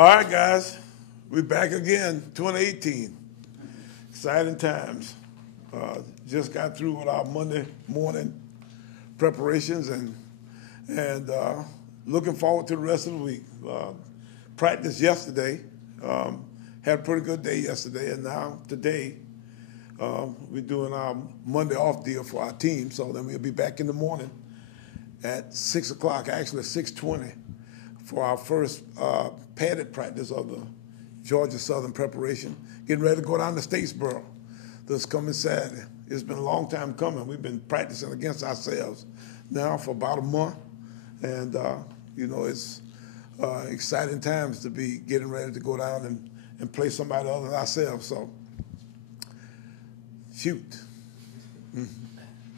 All right, guys, we're back again, 2018. Exciting times. Just got through with our Monday morning preparations and looking forward to the rest of the week. Practiced yesterday. Had a pretty good day yesterday, and now today we're doing our Monday off deal for our team. So then we'll be back in the morning at 6 o'clock, actually 6:20, for our first padded practice of the Georgia Southern preparation. Getting ready to go down to Statesboro this coming Saturday. It's been a long time coming. We've been practicing against ourselves now for about a month, and it's exciting times to be getting ready to go down and play somebody other than ourselves. So, shoot.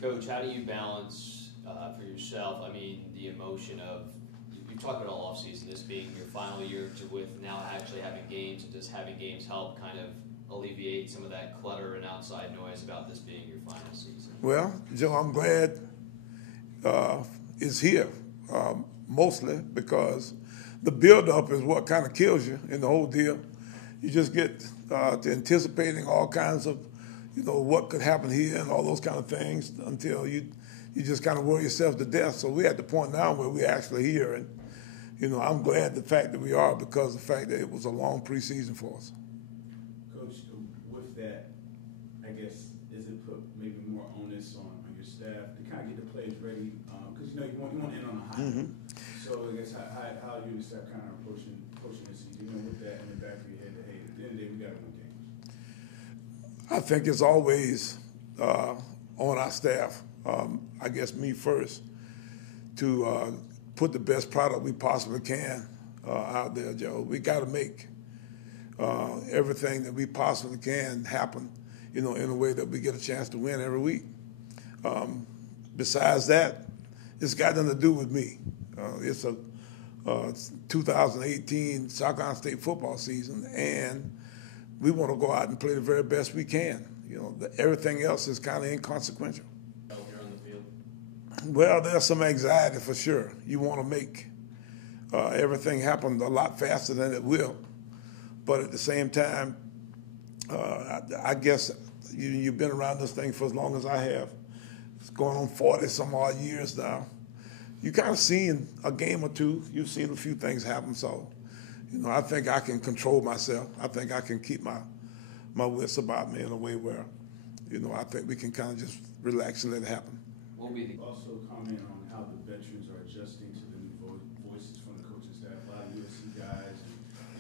Coach, how do you balance for yourself, the emotion of, you talked about all offseason, this being your final year with now actually having games, and just having games help kind of alleviate some of that clutter and outside noise about this being your final season? Well, Joe, I'm glad it's here, mostly because the build-up is what kind of kills you in the whole deal. You just get to anticipating all kinds of, what could happen here and all those kind of things until you just kind of worry yourself to death. So we're at the point now where we're actually here, and I'm glad the fact that we are, because of the fact that it was a long preseason for us. Coach, with that, I guess, is it put maybe more onus on your staff to kind of get the players ready? Because you want to end on a high. Mm-hmm. So I guess how you and the staff kind of approaching the season, with that in the back of your head, that, hey, at the end of the day, we got to win games. I think it's always on our staff, I guess me first, to put the best product we possibly can out there, Joe. We got to make everything that we possibly can happen, in a way that we get a chance to win every week. Besides that, it's got nothing to do with me. It's a 2018 South Carolina State football season, and we want to go out and play the very best we can. Everything else is kind of inconsequential. Well, there's some anxiety for sure. You want to make everything happen a lot faster than it will. But at the same time, I guess you've been around this thing for as long as I have. It's going on 40-some odd years now. You kind of seen a game or two. You've seen a few things happen. So, I think I can control myself. I think I can keep my wits about me in a way where, I think we can kind of just relax and let it happen. Also comment on how the veterans are adjusting to the new voices from the coaching staff. A lot of USC guys.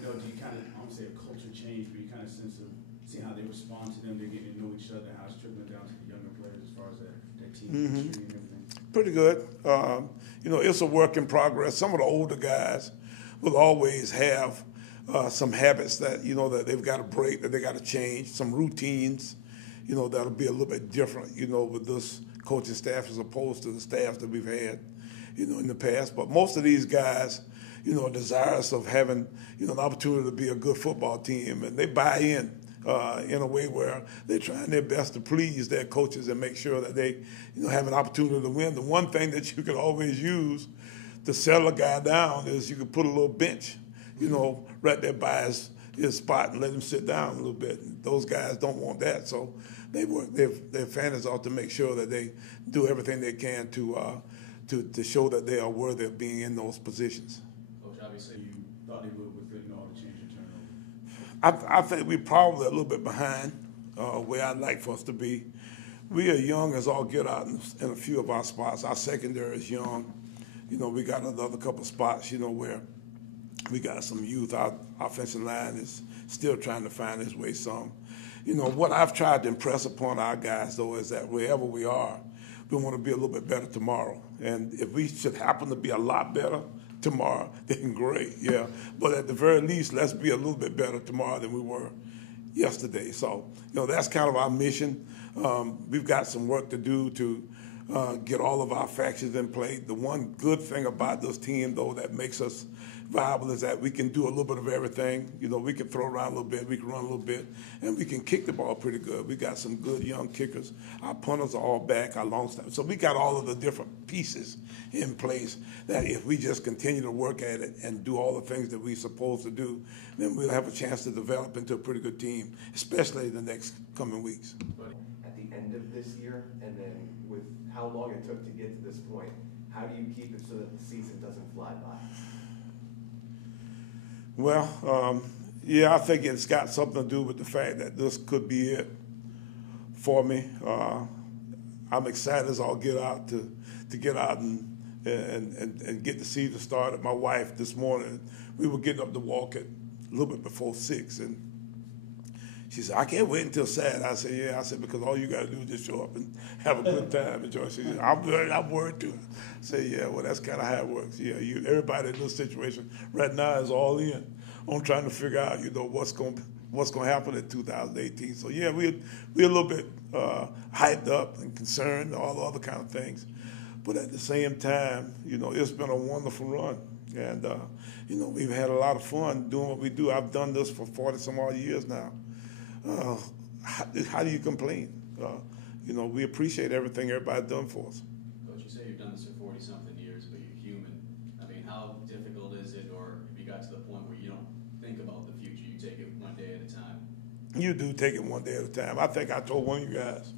Do you kind of, I don't say a culture change, but you kind of sense of seeing how they respond to them. They're getting to know each other, how it's trickling down to the younger players as far as that team history and everything. Pretty good. It's a work in progress. Some of the older guys will always have some habits that, that they've got to break, that they got to change, some routines, that'll be a little bit different, with this coaching staff as opposed to the staff that we've had, in the past. But most of these guys, are desirous of having, an opportunity to be a good football team, and they buy in a way where they're trying their best to please their coaches and make sure that they, have an opportunity to win. The one thing that you can always use to settle a guy down is you can put a little bench, right there by his spot and let him sit down a little bit. Those guys don't want that, so they work their fantasies off to make sure that they do everything they can to show that they are worthy of being in those positions. Coach, obviously you thought they would with all the change and turnover. I think we're probably a little bit behind where I'd like for us to be. We are young as all get out in a few of our spots. Our secondary is young. We got another couple spots, where we got some youth. Our offensive line is still trying to find its way some. What I've tried to impress upon our guys, though, is that wherever we are, we want to be a little bit better tomorrow. And if we should happen to be a lot better tomorrow, then great, yeah. But at the very least, let's be a little bit better tomorrow than we were yesterday. So, that's kind of our mission. We've got some work to do to get all of our factions in play. The one good thing about this team, though, that makes us viable is that we can do a little bit of everything. You know, we can throw around a little bit, we can run a little bit, and we can kick the ball pretty good. We got some good young kickers. Our punters are all back, our long snap. So we got all of the different pieces in place that if we just continue to work at it and do all the things that we're supposed to do, then we'll have a chance to develop into a pretty good team, especially the next coming weeks. At the end of this year, and then with how long it took to get to this point, how do you keep it so that the season doesn't fly by? Well, yeah, I think it's got something to do with the fact that this could be it for me. I'm excited as I'll get out to get out and get the season started. My wife this morning, we were getting up to walk at a little bit before 6, and she said, I can't wait until Saturday. I said, yeah. I said, because all you got to do is just show up and have a good time. And she said, I'm worried too. I said, yeah, well, that's kind of how it works. Yeah, everybody in this situation right now is all in on trying to figure out, you know, what's going to happen in 2018. So, yeah, we're a little bit hyped up and concerned, all the other kind of things. But at the same time, you know, it's been a wonderful run. And, you know, we've had a lot of fun doing what we do. I've done this for 40-some-odd years now. How do you complain? You know, we appreciate everything everybody's done for us. Coach, you say you've done this for 40-something years, but you're human. I mean, how difficult is it, or have you got to the point where you don't think about the future, you take it one day at a time? You do take it one day at a time. I think I told one of you guys,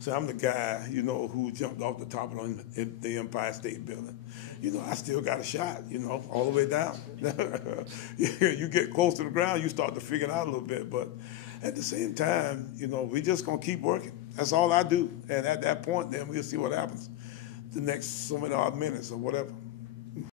so I'm the guy, you know, who jumped off the top of the Empire State Building. You know, I still got a shot, you know, all the way down. You get close to the ground, you start to figure it out a little bit, but at the same time, you know, we just going to keep working. That's all I do. And at that point, then we'll see what happens the next so many odd minutes or whatever.